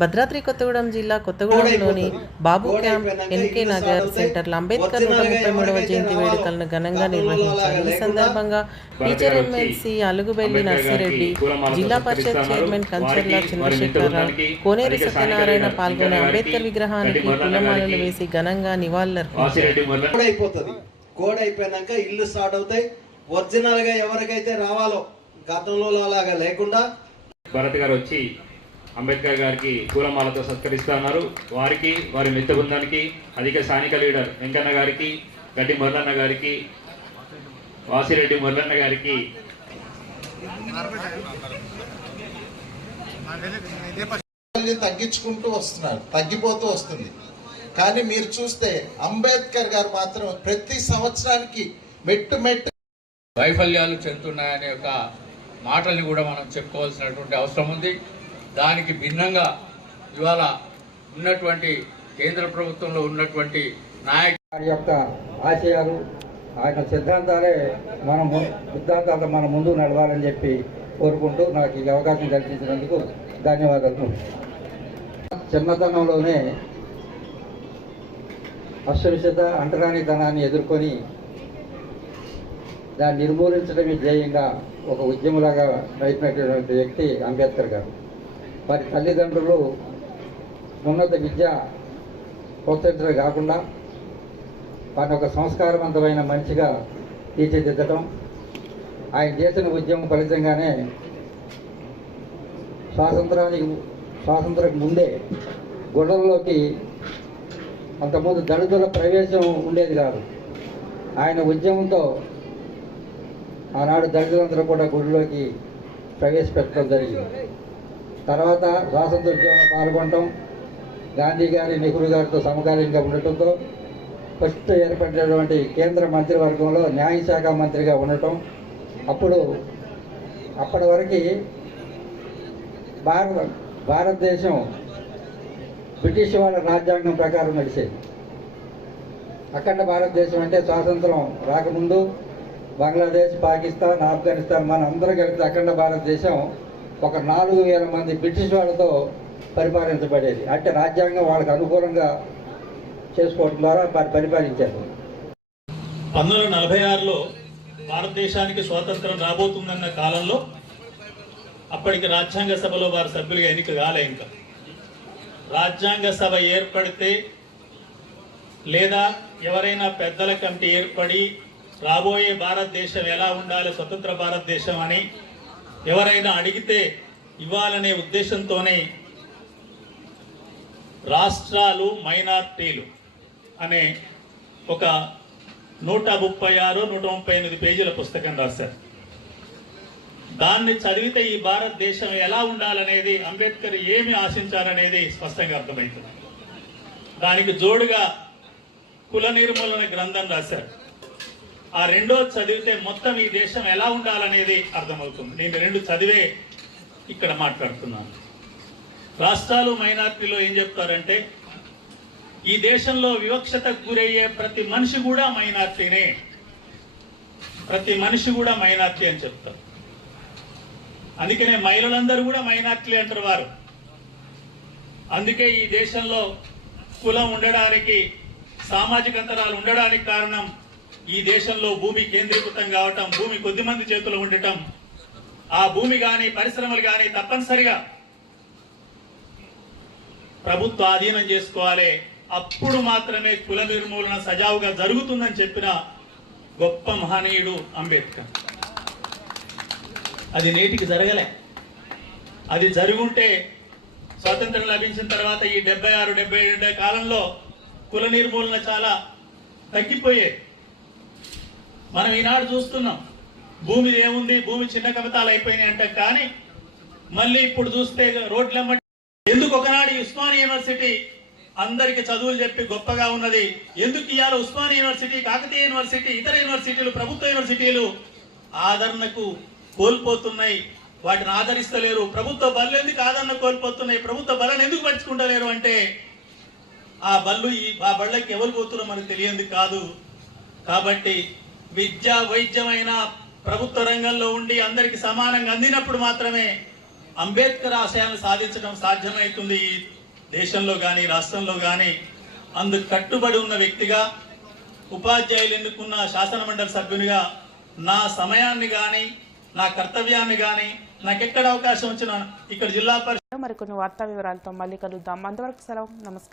భద్రాద్రి కొత్తగూడెం జిల్లా కొత్తగూడెంలోని Babu camp NK Nagar సెంటర్లో అంబేద్కర్ నూట ముప్పై మూడవ జయంతి వేడుకలను ఘనంగా నిర్వహించారు. ఈ సందర్భంగా teacher MLC Alugubelli Narsireddy Zilla Parishad chairman Kancharla Chandrashekar Rao Koneru Satyanarayana పాల్గొని అంబేద్కర్ విగ్రహానికి పూలమాలలు వేసి ఘనంగా నివాళులర్పించారు కోడ్ అయిపోయినాక ఇల్లు స్టార్ట్ అవుతాయి. ఒరిజినల్గా ఎవరికైతే రావాలో గతంలో అలాగా లేకుండా భరత్ గారు వచ్చి అంబేద్కర్ గారికి పూలమాలతో సత్కరిస్తా ఉన్నారు. వారికి వారి మిత్ర బృందానికి అధిక స్థానిక లీడర్ వెంకన్న గారికి గడ్డి మురళన్న గారికి వాసిరెడ్డి మురళన్న గారికి. తగ్గించుకుంటూ వస్తున్నారు. తగ్గిపోతూ వస్తుంది. కానీ మీరు చూస్తే అంబేద్కర్ గారు మాత్రం ప్రతి సంవత్సరానికి మెట్టు మెట్టు వైఫల్యాలు చెందుతున్నాయనే ఒక మాటల్ని కూడా మనం చెప్పుకోవాల్సినటువంటి అవసరం ఉంది. దానికి భిన్నంగా ఇవాళ ఉన్నటువంటి కేంద్ర ప్రభుత్వంలో ఉన్నటువంటి నాయక యొక్క ఆశయాలు ఆయన సిద్ధాంతాలే మనం సిద్ధాంతాలతో మనం ముందు నడవాలని చెప్పి కోరుకుంటూ నాకు ఈ అవకాశం కల్పించినందుకు ధన్యవాదాలు. చిన్నతనంలోనే అశ్వవిషత అంటరానితనాన్ని ఎదుర్కొని దాన్ని నిర్మూలించడమే ధ్యేయంగా ఒక ఉద్యమలాగా ప్రయత్నించినటువంటి వ్యక్తి అంబేద్కర్ గారు. వారి తల్లిదండ్రులు ఉన్నత విద్య ప్రోత్సహించడం కాకుండా వారిని ఒక సంస్కారవంతమైన మనిషిగా తీర్చిదిద్దటం ఆయన చేసిన ఉద్యమం ఫలితంగానే స్వాతంత్రానికి స్వాతంత్రకు ముందే గుళ్ళల్లోకి అంతకుముందు దళితుల ప్రవేశం ఉండేది కాదు. ఆయన ఉద్యమంతో ఆనాడు దళితులందరూ కూడా గుడిలోకి ప్రవేశపెట్టడం జరిగింది. తర్వాత స్వాతంత్ర ఉద్యమంలో పాల్గొనడం గాంధీ గారి నెహ్రూ గారితో సమకాలీనంగా ఉండటంతో ఫస్ట్ ఏర్పడినటువంటి కేంద్ర మంత్రివర్గంలో న్యాయశాఖ మంత్రిగా ఉండటం. అప్పుడు అప్పటి వరకు భారత భారతదేశం బ్రిటిష్ వాళ్ళ రాజ్యాంగం ప్రకారం నడిచేది. అఖండ భారతదేశం అంటే స్వాతంత్రం రాకముందు బంగ్లాదేశ్ పాకిస్తాన్ ఆఫ్ఘనిస్తాన్ మన అందరం కలిపి అఖండ భారతదేశం ఒక నాలుగు వేల మంది బ్రిటిష్ వాళ్ళతో పరిపాలించబడేది. అంటే రాజ్యాంగం వాళ్ళకి అనుకూలంగా చేసుకోవడం ద్వారా వారు పరిపాలించారు. పంతొమ్మిది వందల నలభై ఆరులో భారతదేశానికి స్వాతంత్రం రాబోతుందన్న కాలంలో అప్పటికి రాజ్యాంగ సభలో వారి సభ్యులుగా ఎన్నిక కాలే ఇంకా. రాజ్యాంగ సభ ఏర్పడితే లేదా ఎవరైనా పెద్దల కమిటీ ఏర్పడి రాబోయే భారతదేశం ఎలా ఉండాలి స్వతంత్ర భారతదేశం అని ఎవరైనా అడిగితే ఇవ్వాలనే ఉద్దేశంతోనే రాష్ట్రాలు మైనార్టీలు అనే ఒక నూట ముప్పై ఆరు నూట ముప్పై ఎనిమిది పేజీల పుస్తకం రాశారు. దాన్ని చదివితే ఈ భారతదేశం ఎలా ఉండాలనేది అంబేద్కర్ ఏమి ఆశించారనేది స్పష్టంగా అర్థమవుతుంది. దానికి జోడుగా కుల నిర్మూలన గ్రంథం రాశారు. ఆ రెండో చదివితే మొత్తం ఈ దేశం ఎలా ఉండాలనేది అర్థమవుతుంది. నేను రెండు చదివే ఇక్కడ మాట్లాడుతున్నాను. రాష్ట్రాలు మైనార్టీలో ఏం చెప్తారంటే ఈ దేశంలో వివక్షతకు గురయ్యే ప్రతి మనిషి కూడా మైనార్టీనే. ప్రతి మనిషి కూడా మైనార్టీ అని చెప్తారు. అందుకనే మహిళలందరూ కూడా మైనార్టీ అంటారు వారు. అందుకే ఈ దేశంలో కులం ఉండడానికి సామాజిక అంతరాలు ఉండడానికి కారణం ఈ దేశంలో భూమి కేంద్రీకృతం కావటం భూమి కొద్ది మంది చేతిలో ఉండటం ఆ భూమి కానీ పరిశ్రమలు కానీ తప్పనిసరిగా ప్రభుత్వ ఆధీనం చేసుకోవాలి. అప్పుడు మాత్రమే కుల నిర్మూలన సజావుగా జరుగుతుందని చెప్పిన గొప్ప మహనీయుడు అంబేద్కర్. అది నేటికి జరగలే. అది జరుగుంటే స్వాతంత్రం లభించిన తర్వాత ఈ డెబ్బై ఆరు డెబ్బై ఏడు కాలంలో కుల నిర్మూలన చాలా తగ్గిపోయేది మనం ఈనాడు చూస్తున్నాం భూమి ఏముంది భూమి చిన్న కవితాలు అయిపోయినాయి అంటే కానీ మళ్ళీ ఇప్పుడు చూస్తే రోడ్లమ్మ ఎందుకు ఒకనాడు ఈ యూనివర్సిటీ అందరికి చదువులు చెప్పి గొప్పగా ఉన్నది? ఎందుకు ఇవాళ ఉస్మాని యూనివర్సిటీ కాకతీయ యూనివర్సిటీ ఇతర యూనివర్సిటీలు ప్రభుత్వ యూనివర్సిటీలు ఆదరణకు కోల్పోతున్నాయి? వాటిని ఆదరిస్తలేరు. ప్రభుత్వ బళ్ళు ఎందుకు ఆదరణ కోల్పోతున్నాయి? ప్రభుత్వ బలను ఎందుకు పరుచుకుంటలేరు అంటే ఆ బళ్ళు ఈ ఆ బళ్ళకి ఎవరు పోతున్నారో మనకు తెలియంది కాదు. కాబట్టి విద్య వైద్యమైన ప్రభుత్వ రంగంలో ఉండి అందరికి సమానంగా అందినప్పుడు మాత్రమే అంబేద్కర్ ఆశయాలను సాధించడం సాధ్యమవుతుంది. దేశంలో కానీ రాష్ట్రంలో కానీ అందుకు కట్టుబడి ఉన్న వ్యక్తిగా ఉపాధ్యాయులు ఎన్నుకున్న శాసనమండలి సభ్యునిగా నా సమయాన్ని కానీ నా కర్తవ్యాన్ని కానీ నాకెక్కడ అవకాశం వచ్చినా ఇక్కడ జిల్లా పరిషత్ మరికొన్ని వార్తా వివరాలతో మళ్ళీ కలుద్దాం. అంతవరకు సెలవు. నమస్కారం.